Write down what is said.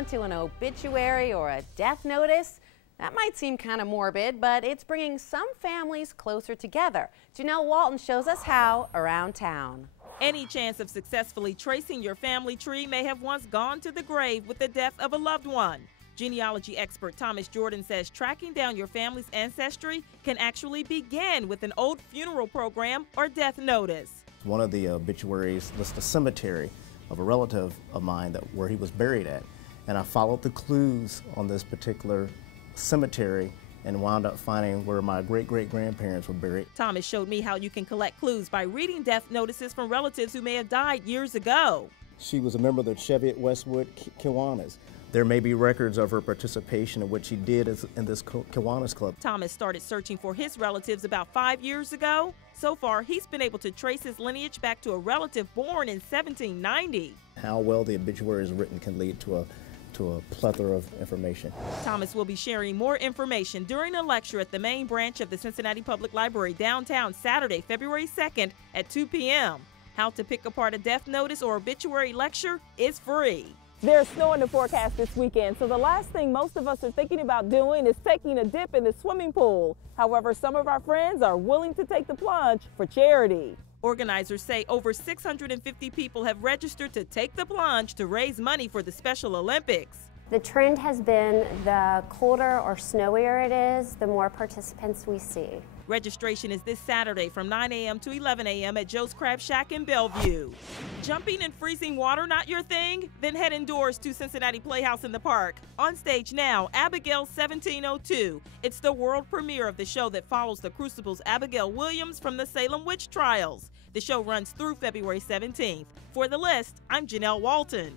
on to an obituary or a death notice? That might seem kind of morbid, but it's bringing some families closer together. Janelle Walton shows us how around town. Any chance of successfully tracing your family tree may have once gone to the grave with the death of a loved one. Genealogy expert Thomas Jordan says tracking down your family's ancestry can actually begin with an old funeral program or death notice. One of the obituaries lists the cemetery of a relative of mine where he was buried at. And I followed the clues on this particular cemetery and wound up finding where my great-great-grandparents were buried. Thomas showed me how you can collect clues by reading death notices from relatives who may have died years ago. She was a member of the Cheviot Westwood Kiwanis. There may be records of her participation in what she did in this Kiwanis Club. Thomas started searching for his relatives about 5 years ago. So far, he's been able to trace his lineage back to a relative born in 1790. How well the obituary is written can lead to a plethora of information. Thomas will be sharing more information during a lecture at the main branch of the Cincinnati Public Library downtown Saturday, February 2nd at 2 p.m. How to pick apart a death notice or obituary lecture is free. There's snow in the forecast this weekend, so the last thing most of us are thinking about doing is taking a dip in the swimming pool. However, some of our friends are willing to take the plunge for charity. Organizers say over 650 people have registered to take the plunge to raise money for the Special Olympics. The trend has been the colder or snowier it is, the more participants we see. Registration is this Saturday from 9 a.m. to 11 a.m. at Joe's Crab Shack in Bellevue. Jumping in freezing water not your thing? Then head indoors to Cincinnati Playhouse in the Park. On stage now, Abigail 1702. It's the world premiere of the show that follows the Crucible's Abigail Williams from the Salem witch trials. The show runs through February 17th. For The List, I'm Janelle Walton.